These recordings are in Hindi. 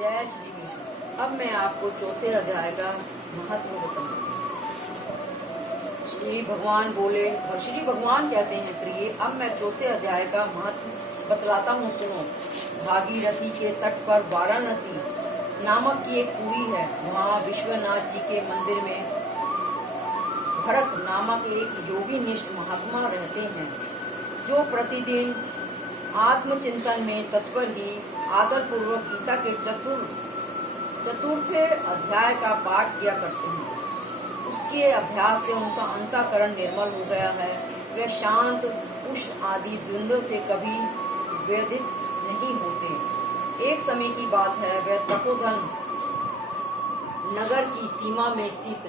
जय श्री कृष्ण। अब मैं आपको चौथे अध्याय का महत्व बताऊंगी। श्री भगवान बोले और श्री भगवान कहते हैं, प्रिय, अब मैं चौथे अध्याय का महत्व बतलाता हूँ, सुनो। भागीरथी के तट पर वाराणसी नामक की एक पुरी है। वहाँ विश्वनाथ जी के मंदिर में भरत नामक एक योगी निष्ठ महात्मा रहते हैं, जो प्रतिदिन आत्मचिंतन में तत्पर ही आदर पूर्वक गीता के चतुर्थे अध्याय का पाठ किया करते हैं। उसके अभ्यास से उनका अंतःकरण निर्मल हो गया है। वे शांत, उष्ण आदि द्वंद्व से कभी व्यथित नहीं होते। एक समय की बात है, वे तपोधन नगर की सीमा में स्थित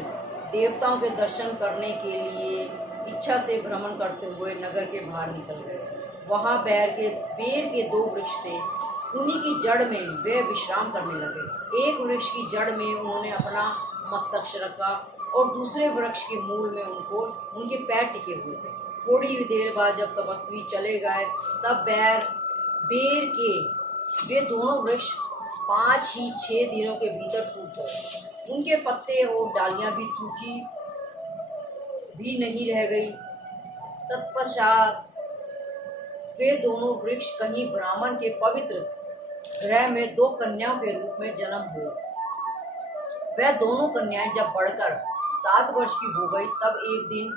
देवताओं के दर्शन करने के लिए इच्छा से भ्रमण करते हुए नगर के बाहर निकल गए। वहां बेर के 2 वृक्ष थे। उन्हीं की जड़ में वे विश्राम करने लगे। एक वृक्ष की जड़ में उन्होंने अपना मस्तक रखा और दूसरे वृक्ष के मूल में उनके पैर टिके हुए थे। थोड़ी देर बाद जब तपस्वी चले गए, तब बेर के वे दोनों वृक्ष 5 ही 6 दिनों के भीतर सूख गए। उनके पत्ते और डालियां भी सूखी भी नहीं रह गई। तत्पश्चात वे दोनों वृक्ष कहीं ब्राह्मण के पवित्र गृह में 2 कन्याओं के रूप में जन्म हुए। वह दोनों कन्याएं जब बढ़कर 7 वर्ष की हो गई, तब एक दिन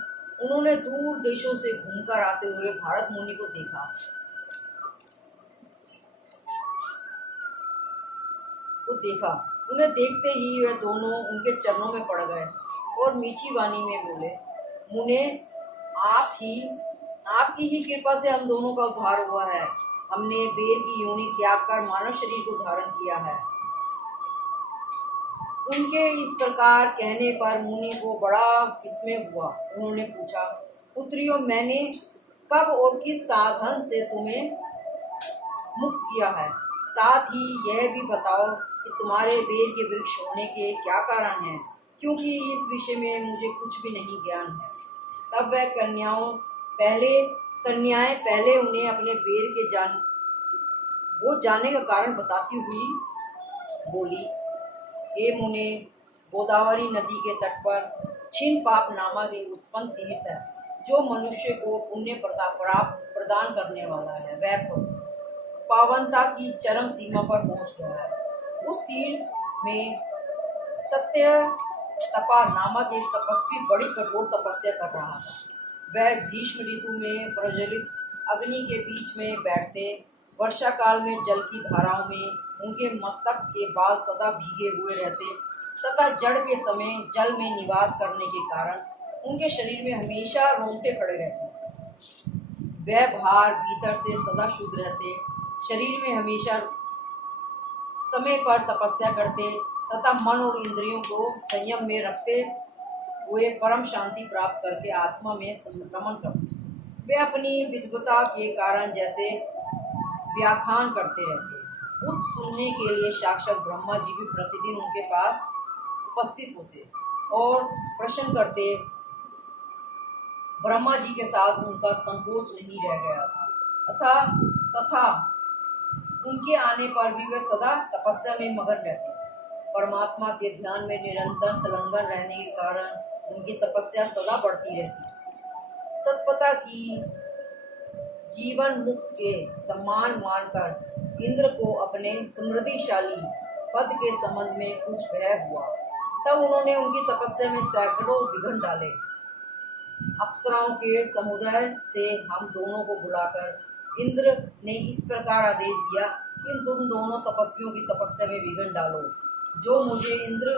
उन्होंने दूर देशों से घूमकर आते हुए भारत मुनि को देखा। उन्हें देखते ही वे दोनों उनके चरणों में पड़ गए और मीठी वाणी में बोले, मुने, आपकी ही कृपा से हम दोनों का उद्धार हुआ है। हमने बेर की योनि त्याग कर मानव शरीर को धारण किया है। उनके इस प्रकार कहने पर मुनि को बड़ा विस्मय हुआ। उन्होंने पूछा, पुत्रियों, मैंने कब और किस साधन से तुम्हें मुक्त किया है? साथ ही यह भी बताओ कि तुम्हारे बेर के वृक्ष होने के क्या कारण हैं, क्योंकि इस विषय में मुझे कुछ भी नहीं ज्ञान है। तब वह कन्याएं पहले उन्हें अपने बेर के जाने का कारण बताती हुई बोली, हे मुने, गोदावरी नदी के तट पर छिन्न पाप नामक एक उत्पन्न तीर्थ है, जो मनुष्य को पुण्य प्रदान करने वाला है। वह पावनता की चरम सीमा पर पहुंच गया है। उस तीर्थ में सत्य तपा नामक एक तपस्वी बड़ी कठोर तपस्या कर रहा था। वह ग्रीष्म ऋतु में प्रज्वलित अग्नि के बीच में बैठते, वर्षा काल में जल की धाराओं में उनके मस्तक के बाल सदा भीगे हुए रहते तथा जड़ के समय जल में निवास करने के कारण उनके शरीर में हमेशा रोंगटे खड़े रहते। वह बाहर भीतर से सदा शुद्ध रहते, शरीर में हमेशा समय पर तपस्या करते तथा मन और इंद्रियों को संयम में रखते हुए परम शांति प्राप्त करके आत्मा में संक्रमण करते। वे अपनी विद्वता के कारण जैसे व्याख्यान करते रहते। उस सुनने के लिए साक्षात ब्रह्मा जी भी प्रतिदिन उनके पास उपस्थित होते और प्रश्न करते। ब्रह्मा जी के साथ उनका संकोच नहीं रह गया था तथा उनके आने पर भी वे सदा तपस्या में मगन रहते। परमात्मा के ध्यान में निरंतर संलग्न रहने के कारण उनकी तपस्या सदा बढ़ती रहती। सतपथा की जीवन मुक्त के सम्मान मानकर इंद्र को अपने समृद्धिशाली पद के संबंध में कुछ भय हुआ। तब उन्होंने उनकी तपस्या में सैकड़ों विघ्न डाले। अप्सराओं के समुदाय से हम दोनों को बुलाकर इंद्र ने इस प्रकार आदेश दिया कि तुम दोनों तपस्वियों की तपस्या में विघ्न डालो, जो मुझे इंद्र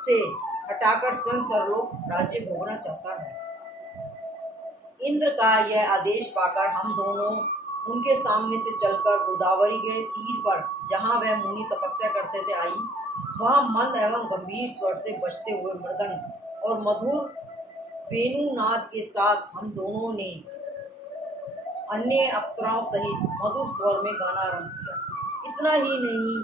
से हटाकर स्वयं सर्वलोक राज्य भोगना चाहता है। इंद्र का यह आदेश पाकर हम दोनों उनके सामने से चलकर गोदावरी के तीर पर, जहाँ वह मुनि तपस्या करते थे, आई। वहाँ मंद एवं गंभीर स्वर से बजते हुए मृदंग और मधुर वेणुनाद के साथ हम दोनों ने अन्य अप्सराओं सहित मधुर स्वर में गाना आरंभ किया। इतना ही नहीं,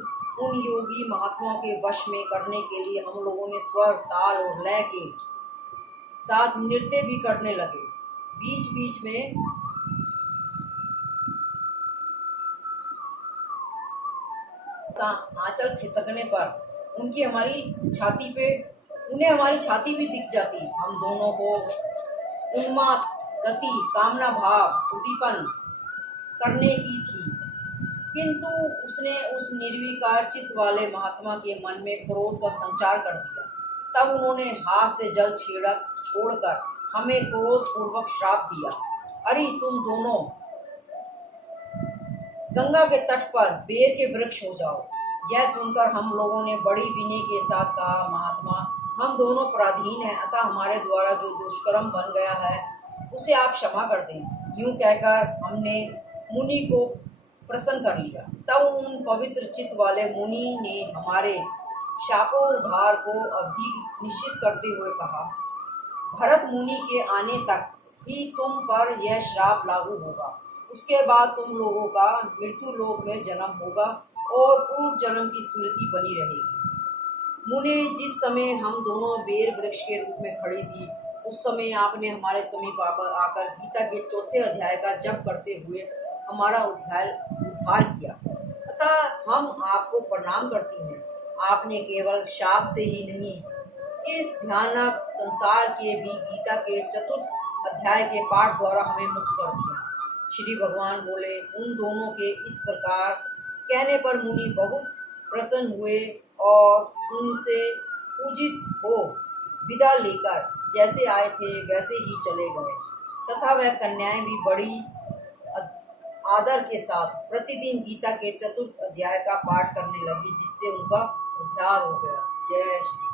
उन योगी महात्माओं के वश में करने के लिए हम लोगों ने स्वर, ताल और लय के साथ नृत्य भी करने लगे। बीच बीच में आंचल खिसकने पर उन्हें हमारी छाती भी दिख जाती। हम दोनों को उन्माद गति, कामना भाव उद्दीपन करने की थी, किंतु उसने उस निर्विकार चित्त वाले महात्मा के मन में क्रोध का संचार कर दिया। तब उन्होंने हाथ से जल छोड़कर हमें क्रोध पूर्वक श्राप दिया, अरे तुम दोनों गंगा के तट पर बेर के वृक्ष हो जाओ। यह सुनकर हम लोगों ने बड़ी विनय के साथ कहा, महात्मा हम दोनों पराधीन हैं, अतः हमारे द्वारा जो दुष्कर्म बन गया है उसे आप क्षमा कर दें। यूं कहकर हमने मुनि को प्रसन्न कर लिया। तब उन पवित्र चित्त वाले मुनि ने हमारे शापोद्धार को अवधि निश्चित करते हुए कहा, भरत मुनि के आने तक ही तुम पर यह श्राप लागू होगा। उसके बाद तुम लोगों का मृत्यु लोक में जन्म होगा और पूर्व जन्म की स्मृति बनी रहेगी। मुने, जिस समय हम दोनों बेर वृक्ष के रूप में खड़ी थी, उस समय आपने हमारे समीप आकर गीता के 4 अध्याय का जप करते हुए हमारा उद्धार किया, अतः हम आपको प्रणाम करती हैं। आपने केवल शाप से ही नहीं, इस भयानक संसार के भी गीता के 4 अध्याय के पाठ द्वारा हमें मुक्त कर दिया। श्री भगवान बोले। उन दोनों के इस प्रकार कहने पर मुनि बहुत प्रसन्न हुए और उनसे पूजित हो विदा लेकर जैसे आए थे वैसे ही चले गए, तथा वह कन्याएं भी बड़ी आदर के साथ प्रतिदिन गीता के 4 अध्याय का पाठ करने लगी, जिससे उनका उद्धार हो गया। जय श्री